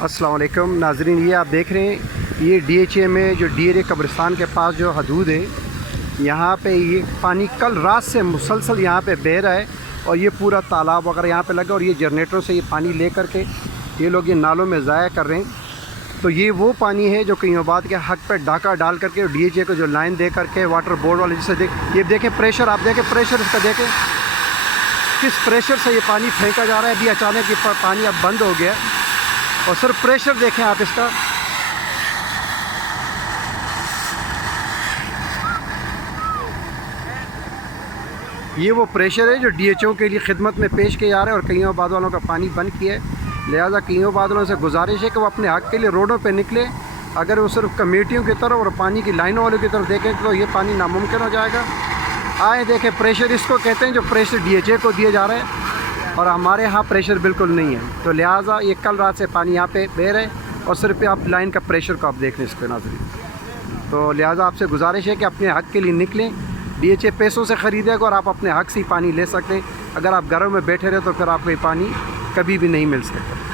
अस्सलाम वालेकुम नाजरीन, ये आप देख रहे हैं ये DHA में जो DRA कब्रिस्तान के पास जो हदूद है, यहाँ पे ये पानी कल रात से मुसलसल यहाँ पे बह रहा है और ये पूरा तालाब वगैरह यहाँ पे लगा और ये जनरेटरों से ये पानी ले करके ये लोग ये नालों में ज़ाया कर रहे हैं। तो ये वो पानी है जो कईयोबाद के हक पे डाका डाल करके DHA को जो लाइन दे करके वाटर बोर्ड वाले जिसे ये देखें प्रेशर, आप देखें प्रेशर इसका, देखें किस प्रेशर से ये पानी फेंका जा रहा है। अभी अचानक ये पानी अब बंद हो गया और सिर्फ प्रेशर देखें आप इसका। ये वो प्रेशर है जो DHO के लिए खिदमत में पेश किया जा रहा है और कईयोबाद वालों का पानी बंद किया है। लिहाजा कईयोबाद वालों से गुजारिश है कि वो अपने हक के लिए रोडों पे निकले। अगर वो सिर्फ कमेटियों की तरफ और पानी की लाइनों वालों की तरफ देखें तो ये पानी नामुमकिन हो जाएगा। आए देखें प्रेशर इसको कहते हैं जो प्रेशर DHA को दिया जा रहा है और हमारे यहाँ प्रेशर बिल्कुल नहीं है। तो लिहाजा ये कल रात से पानी यहाँ पे बह रहा है और सिर्फ आप लाइन का प्रेशर को आप देख लें इसको नाज़रीन। तो लिहाजा आपसे गुजारिश है कि अपने हक के लिए निकलें। DHA पैसों से ख़रीदेगा और आप अपने हक से ही पानी ले सकते हैं। अगर आप घरों में बैठे रहे तो फिर आपको ये पानी कभी भी नहीं मिल सकता।